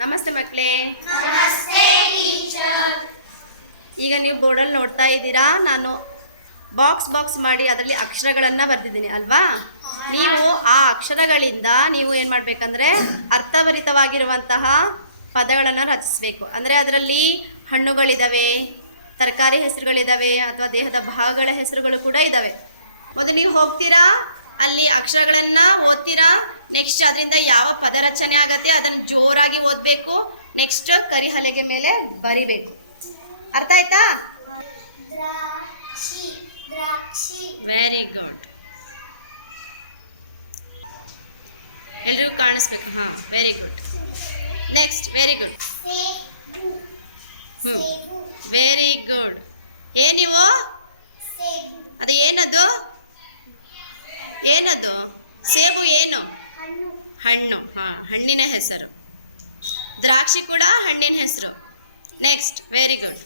ನಮಸ್ತೆ ಮಕ್ಕಳೇ. ಈಗ ನೀವು ಬೋರ್ಡಲ್ಲಿ ನೋಡ್ತಾ ಇದ್ದೀರಾ? ನಾನು ಬಾಕ್ಸ್ ಬಾಕ್ಸ್ ಮಾಡಿ ಅದರಲ್ಲಿ ಅಕ್ಷರಗಳನ್ನು ಬರೆದಿದ್ದೀನಿ ಅಲ್ವಾ? ನೀವು ಆ ಅಕ್ಷರಗಳಿಂದ ನೀವು ಏನು ಮಾಡಬೇಕಂದ್ರೆ ಅರ್ಥಭರಿತವಾಗಿರುವಂತಹ ಪದಗಳನ್ನು ರಚಿಸಬೇಕು. ಅಂದರೆ ಅದರಲ್ಲಿ ಹಣ್ಣುಗಳಿದ್ದಾವೆ ತರಕಾರಿ ಹೆಸರುಗಳಿದ್ದಾವೆ ಅಥವಾ ದೇಹದ ಭಾಗಗಳ ಹೆಸರುಗಳು ಕೂಡ ಇದ್ದಾವೆ ಮೊದಲು ನೀವು ಹೋಗ್ತೀರಾ? ಅಲ್ಲಿ ಅಕ್ಷರಗಳನ್ನು ಓದ್ತೀರಾ? ನೆಕ್ಸ್ಟ್ ಅದರಿಂದ ಯಾವ ಪದ ರಚನೆ ಆಗತ್ತೆ? ಅದನ್ನು ಜೋರಾಗಿ ಓದಬೇಕು ನೆಕ್ಸ್ಟ್ ಕರಿಹಲೆಗೆ ಮೇಲೆ ಬರಿಬೇಕು. ಅರ್ಥ ಆಯ್ತಾ? ದ್ರಾಕ್ಷಿ ದ್ರಾಕ್ಷಿ. ವೆರಿ ಗುಡ್ ಎಲ್ರಿಗೂ ಕಾಣಿಸ್ಬೇಕು ಹಾ very good next very good ಸೇಬು ಸೇಬು. ವೆರಿ ಗುಡ್ ಏನಿವು ಸೇಬು. ಅದು ಏನದು? ಏನದು? ಸೇಬು ಏನು? ಹಣ್ಣು. ಹಣ್ಣು ಹಾ ಹಣ್ಣಿನ ಹೆಸರು. ದ್ರಾಕ್ಷಿ ಕೂಡ ಹಣ್ಣಿನ ಹೆಸರು. ನೆಕ್ಸ್ಟ್ ವೆರಿ ಗುಡ್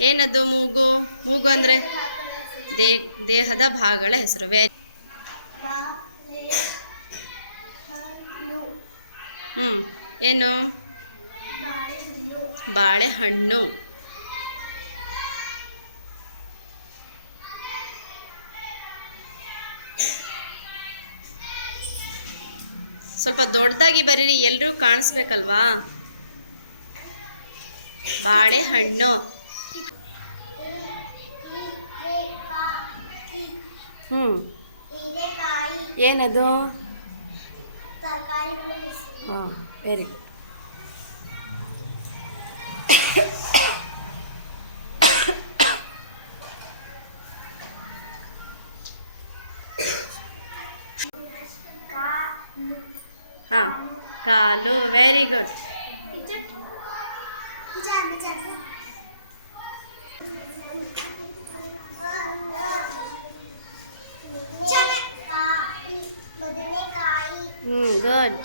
ಏನದು ಮೂಗು? ಮೂಗು ಅಂದ್ರೆ ದೇಹದ ಭಾಗಗಳ ಹೆಸರು. ವೆರಿ ಹ್ಮ್, ಏನು? ಬಾಳೆಹಣ್ಣು. ಸ್ವಲ್ಪ ದೊಡ್ಡದಾಗಿ ಬರೀರಿ ಎಲ್ಲರೂ ಕಾಣಿಸ್ಬೇಕಲ್ವಾ? ಬಾಳೆಹಣ್ಣು ಹ್ಮ್. ಹೀರೆಕಾಯಿ ಏನದು ಹಾಂ ವೆರಿ ಗುಡ್ ಜಾನ ಜಾನ ಚಮಕಾಯಿ ಬದನೆಕಾಯಿ ಹ್ಞೂ ಗುಡ್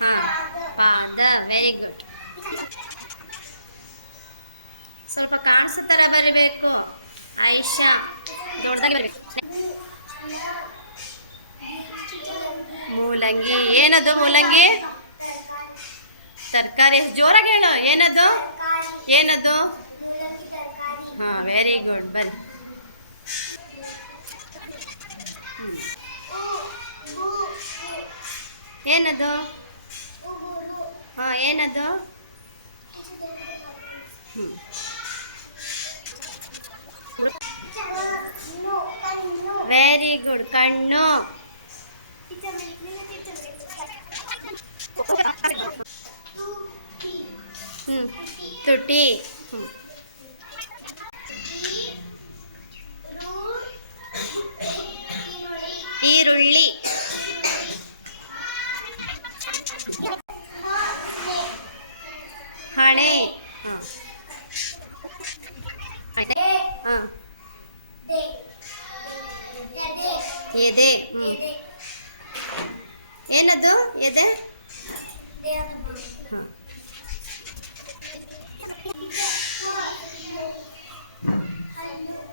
ಹಾಂ ಪಾದ ವೆರಿ ಗುಡ್ ಸ್ವಲ್ಪ ಕಾಣಿಸೋ ಥರ ಬರಿಬೇಕು. ಆಯಿಷಾ ದೊಡ್ಡದಾಗಿ ಬರಬೇಕು. ಮೂಲಂಗಿ ಏನದು ಮೂಲಂಗಿ ತರಕಾರಿ, ಜೋರಾಗಿ ಹೇಳು, ಏನದು? ಏನದು? ಹಾಂ ವೆರಿ ಗುಡ್ ಬನ್ನಿ. ಏನದು? ಹಾಂ, ಏನದು? ಹ್ಞೂ ವೆರಿ ಗುಡ್ ಕಣ್ಣು. ತುಟಿ ಹ್ಞೂ ಈರುಳ್ಳಿ ಹಣೆ ಹಾಂ ಹಾಂ ಎದೆ ಹ್ಞೂ ಏನದು? ಎದೆ? ಹಾಂ.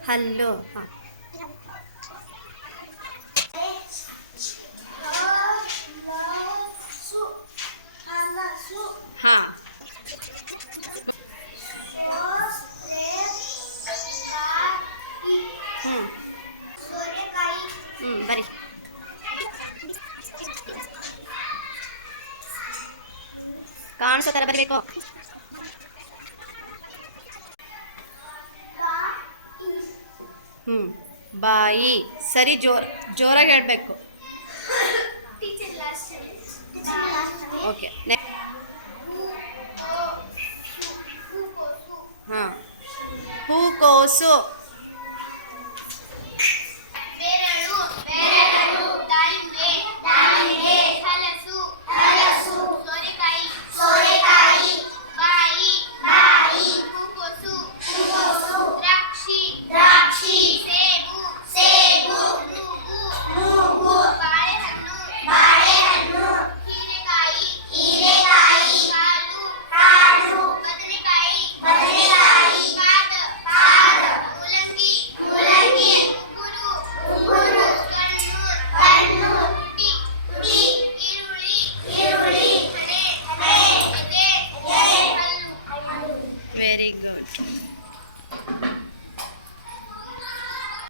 ಹಲ್ಲು ಹಾಂ. ಹಾಂ ಕಾಣಿಸೋ ಥರ ಬರಬೇಕು. ಹ್ಞೂ ಬಾಯಿ. ಸರಿ ಜೋರ್ ಜೋರಾಗಿ ಹೇಳಬೇಕು. ಓಕೆ ಹಾಂ. ಹೂಕೋಸು.